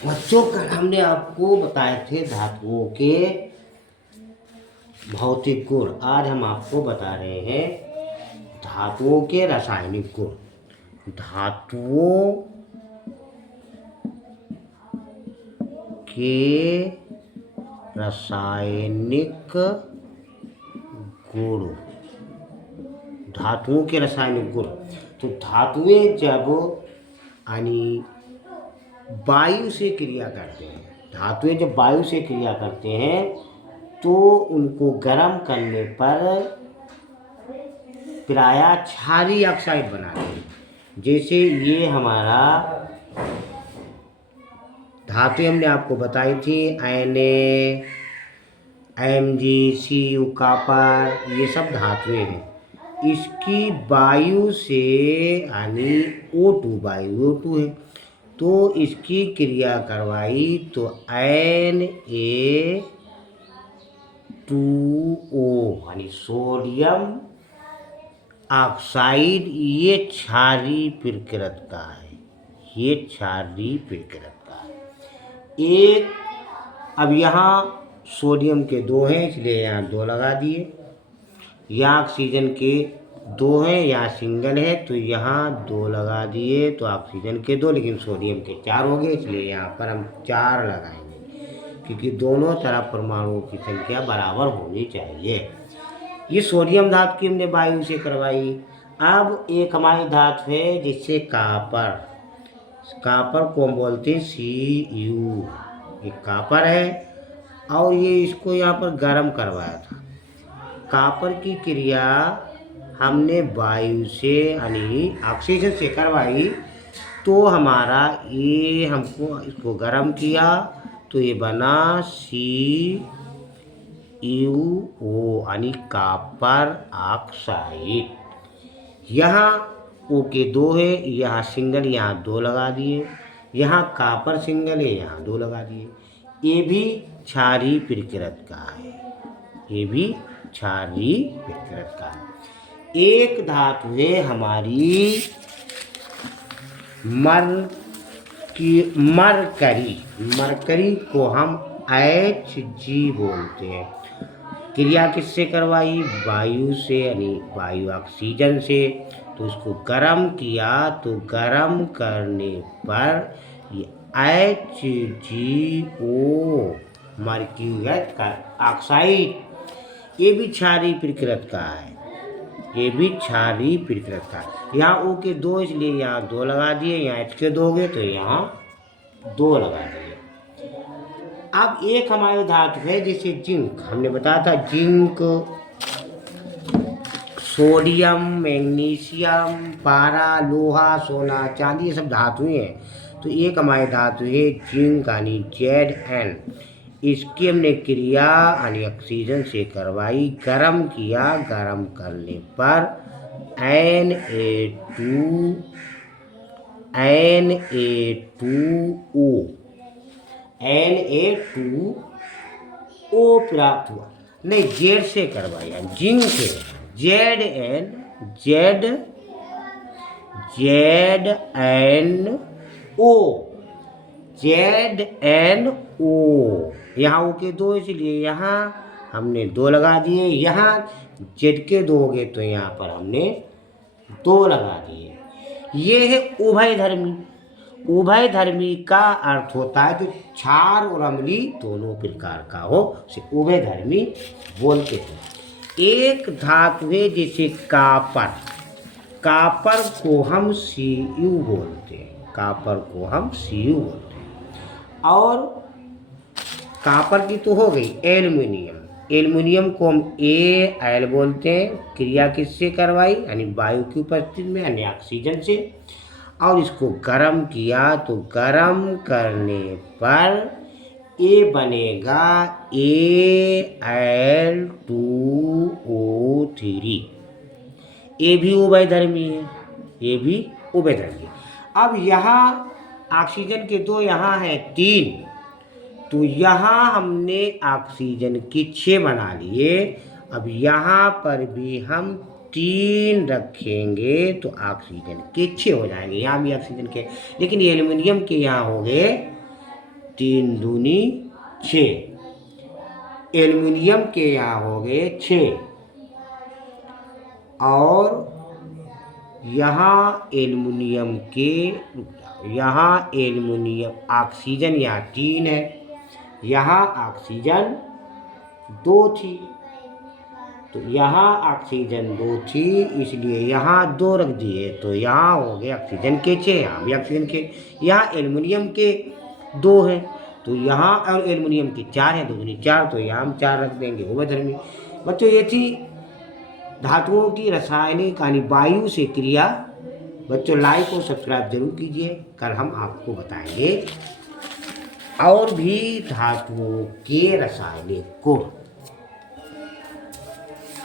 बच्चों कल हमने आपको बताए थे धातुओं के भौतिक गुण। आज हम आपको बता रहे हैं धातुओं के रासायनिक गुण। धातुओं के रासायनिक गुण। धातुओं के रासायनिक गुण। तो धातुएं जब यानी वायु से क्रिया करते हैं, धातुएं जब वायु से क्रिया करते हैं तो उनको गर्म करने पर प्रायः क्षारीय ऑक्साइड बनाते हैं। जैसे ये हमारा धातु हमने आपको बताई थी, Mg, Cu, कॉपर, ये सब धातुएं हैं। इसकी वायु से यानी O2 वायु O2 है तो इसकी क्रिया करवाई तो Na2O यानी सोडियम ऑक्साइड, ये क्षारीय प्रकृति का है। ये क्षारीय प्रकृति का है। एक अब यहाँ सोडियम के 2 हैं इसलिए यहाँ 2 लगा दिए। यहाँ ऑक्सीजन के 2 हैं, यहाँ सिंगल है तो यहाँ 2 लगा दिए तो ऑक्सीजन के 2, लेकिन सोडियम के 4 हो गए इसलिए यहाँ पर हम 4 लगाएंगे, क्योंकि दोनों तरफ परमाणुओं की संख्या बराबर होनी चाहिए। ये सोडियम धातु की हमने वायु से करवाई। अब एक हमारी धातु है जिससे कापर, कापर को हम बोलते हैं Cu। ये कापर है और ये इसको यहाँ पर गर्म करवाया था। कापर की क्रिया हमने वायु से यानी ऑक्सीजन से करवाई तो हमारा ये हमको इसको गर्म किया तो ये बना CuO यानी कापर ऑक्साइड। यहाँ O के 2 है, यहाँ सिंगल, यहाँ 2 लगा दिए। यहाँ कापर सिंगल है, यहाँ 2 लगा दिए। ये भी क्षारीय प्रकृति का है। ये भी क्षारीय प्रकृति का है। एक धातु है हमारी मरकरी। मरकरी को हम Hg बोलते हैं। क्रिया किससे करवाई? वायु से यानी वायु ऑक्सीजन से। तो इसको गर्म किया तो गर्म करने पर ये HgO मर्क्यूरिक ऑक्साइड, ये भी क्षारीय प्रकृति का है। ये भी क्षारीय प्रकृति का है। यहाँ O के 2 इसलिए यहाँ 2 लगा दिए, यहाँ H के 2 हो गए तो यहाँ 2 लगा दिए। अब एक हमारी धातु है जैसे जिंक, हमने बताया था जिंक, सोडियम, मैग्नीशियम, पारा, लोहा, सोना, चांदी, ये सब धातुएं हैं। तो एक हमारी धातु है जिंक यानी Zn। इसकी हमने क्रिया यानी ऑक्सीजन से करवाई, गर्म किया, गर्म करने पर Na2O प्राप्त हुआ। नहीं, जेड से करवाई, जिंक से ZnO। यहाँ O के 2 इसलिए यहाँ हमने 2 लगा दिए। यहाँ Z के 2 हो गए तो यहाँ पर हमने 2 लगा दिए। ये है उभयधर्मी। उभयधर्मी का अर्थ होता है जो क्षार और अम्लीय दोनों प्रकार का हो, उसे उभयधर्मी बोलते हैं। एक धातु है जैसे कापर। कापर को हम Cu बोलते हैं। कापर को हम Cu बोलते हैं। और कापर की तो हो गई एल्युमिनियम। एल्युमिनियम को हम Al बोलते हैं। क्रिया किससे करवाई? यानी वायु की उपस्थिति में यानी ऑक्सीजन से। और इसको गर्म किया तो गर्म करने पर ये बनेगा Al2O3। ये भी उभयधर्मी है। ये भी उभयधर्मी। अब यहाँ ऑक्सीजन के 2, यहाँ है 3, तो यहाँ हमने ऑक्सीजन के 6 बना लिए। अब यहाँ पर भी हम 3 रखेंगे तो ऑक्सीजन के 6 हो जाएंगे। यहाँ भी ऑक्सीजन के, लेकिन ये एल्युमिनियम के यहाँ हो गए 3 दूनी 6। एल्युमिनियम के यहाँ हो गए 6 और यहाँ एल्युमिनियम के, यहाँ एल्युमिनियम ऑक्सीजन यहाँ 3 है, यहाँ ऑक्सीजन 2 थी, तो यहाँ ऑक्सीजन 2 थी इसलिए यहाँ 2 रख दिए, तो यहाँ हो गए ऑक्सीजन के 6, यहाँ भी ऑक्सीजन के, यहाँ एल्युमिनियम के 2 हैं तो यहाँ और एल्युमिनियम के 4 हैं, 2 दूनी 4, तो यहाँ हम 4 रख देंगे उभयधर्मी। बच्चों ये थी धातुओं की रासायनिक यानी वायु से क्रिया। बच्चों लाइक और सब्सक्राइब जरूर कीजिए। कल हम आपको बताएंगे और भी धातुओं के रासायनिक गुण।